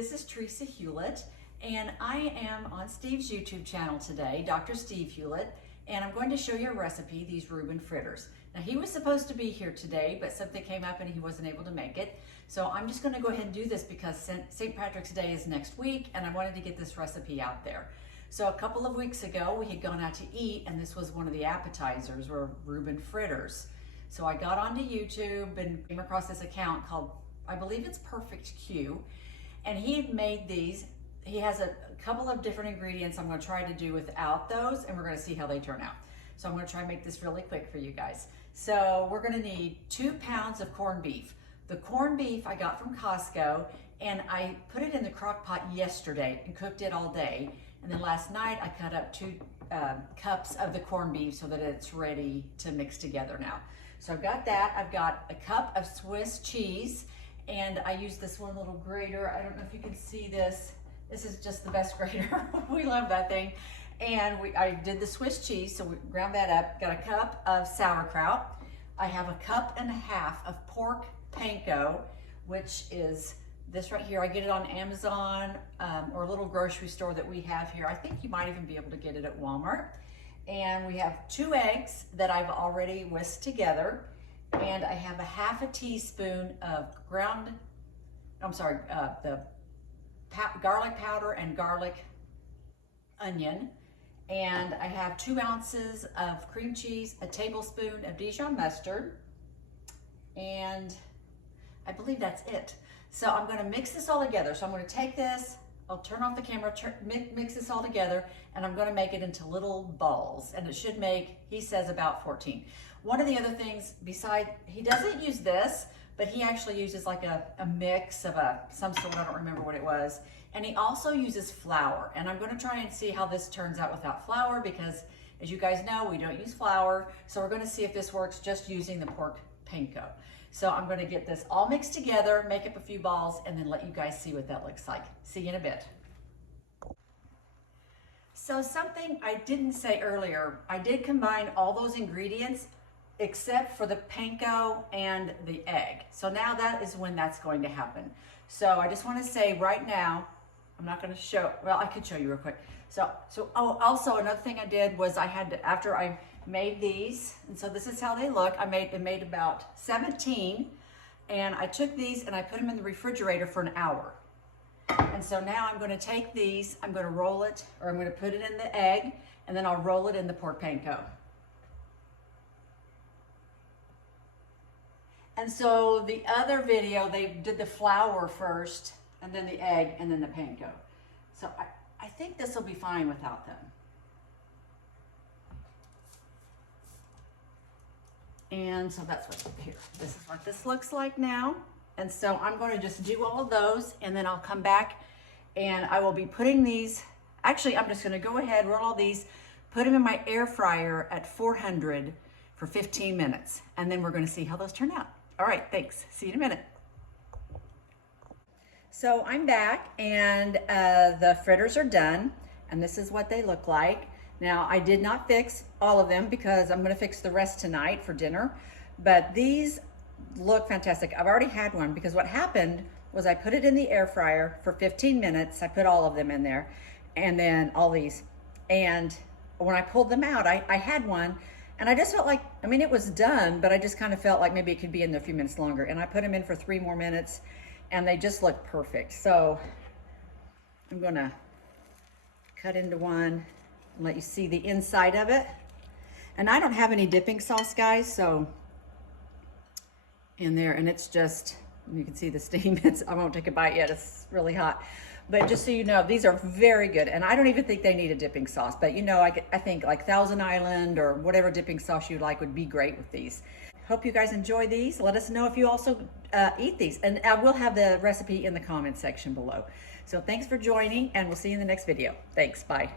this is Teresa Hewlett, and I am on Steve's YouTube channel today, Dr. Steve Hewlett, and I'm going to show you a recipe, these Reuben fritters. Now, he was supposed to be here today, but something came up and he wasn't able to make it. So I'm just going to go ahead and do this because St. Patrick's Day is next week, and I wanted to get this recipe out there. So a couple of weeks ago, we had gone out to eat, and this was one of the appetizers, were Reuben fritters. So I got onto YouTube and came across this account called, I believe it's Perfect Q, and he had made these. He has a couple of different ingredients I'm going to try to do without those, and we're going to see how they turn out. So I'm going to try and make this really quick for you guys. So we're going to need 2 pounds of corned beef. The corned beef I got from Costco, and I put it in the crock pot yesterday and cooked it all day. And then last night I cut up 2 cups of the corned beef so that it's ready to mix together now. So I've got that. I've got a cup of Swiss cheese, and I use this one little grater. I don't know if you can see this. This is just the best grater. We love that thing. And I did the Swiss cheese, so we ground that up. Got a cup of sauerkraut. I have a cup and a half of pork panko, which is this right here. I get it on Amazon or a little grocery store that we have here. I think you might even be able to get it at Walmart. And we have 2 eggs that I've already whisked together. And I have a half a teaspoon of the garlic powder and garlic onion. And I have 2 ounces of cream cheese, a tablespoon of Dijon mustard, and I believe that's it. So I'm going to mix this all together. So I'm going to take this, I'll turn off the camera, mix this all together, and I'm going to make it into little balls. And it should make, he says, about 14. One of the other things, he doesn't use this, but he actually uses like a mix of some sort, I don't remember what it was. And he also uses flour. And I'm going to try and see how this turns out without flour, because as you guys know, we don't use flour. So we're going to see if this works just using the pork panko. So I'm going to get this all mixed together, make up a few balls, and then let you guys see what that looks like. See you in a bit. So something I didn't say earlier, I did combine all those ingredients except for the panko and the egg. So now that is when that's going to happen. So I just want to say right now, I'm not going to show, well, I could show you real quick. Oh, also another thing I did was after I made these, and so this is how they look. I made about 17, and I took these and I put them in the refrigerator for an hour. And so now I'm going to take these, I'm going to roll it, or I'm going to put it in the egg, and then I'll roll it in the pork panko. And so the other video, they did the flour first, and then the egg, and then the panko. So I think this will be fine without them. And so that's what's here. This is what this looks like now. And so I'm going to just do all of those, and then I'll come back and I will be putting these, actually I'm just going to go ahead, roll all these, put them in my air fryer at 400 for 15 minutes. And then we're going to see how those turn out. All right, thanks. See you in a minute. So I'm back, and the fritters are done, and this is what they look like. Now, I did not fix all of them because I'm going to fix the rest tonight for dinner, but these look fantastic. I've already had one because what happened was I put it in the air fryer for 15 minutes. I put all of them in there, and then all these. And when I pulled them out, I had one, and I just felt like, I mean, it was done, but I just kind of felt like maybe it could be in there a few minutes longer. And I put them in for 3 more minutes, and they just look perfect. So I'm going to cut into one and let you see the inside of it. And I don't have any dipping sauce, guys, so in there, and it's just, you can see the steam. I won't take a bite yet, it's really hot. But just so you know, these are very good, and I don't even think they need a dipping sauce, but you know, I think like Thousand Island or whatever dipping sauce you like would be great with these. Hope you guys enjoy these. Let us know if you also eat these, and I will have the recipe in the comments section below. So thanks for joining, and we'll see you in the next video. Thanks, bye.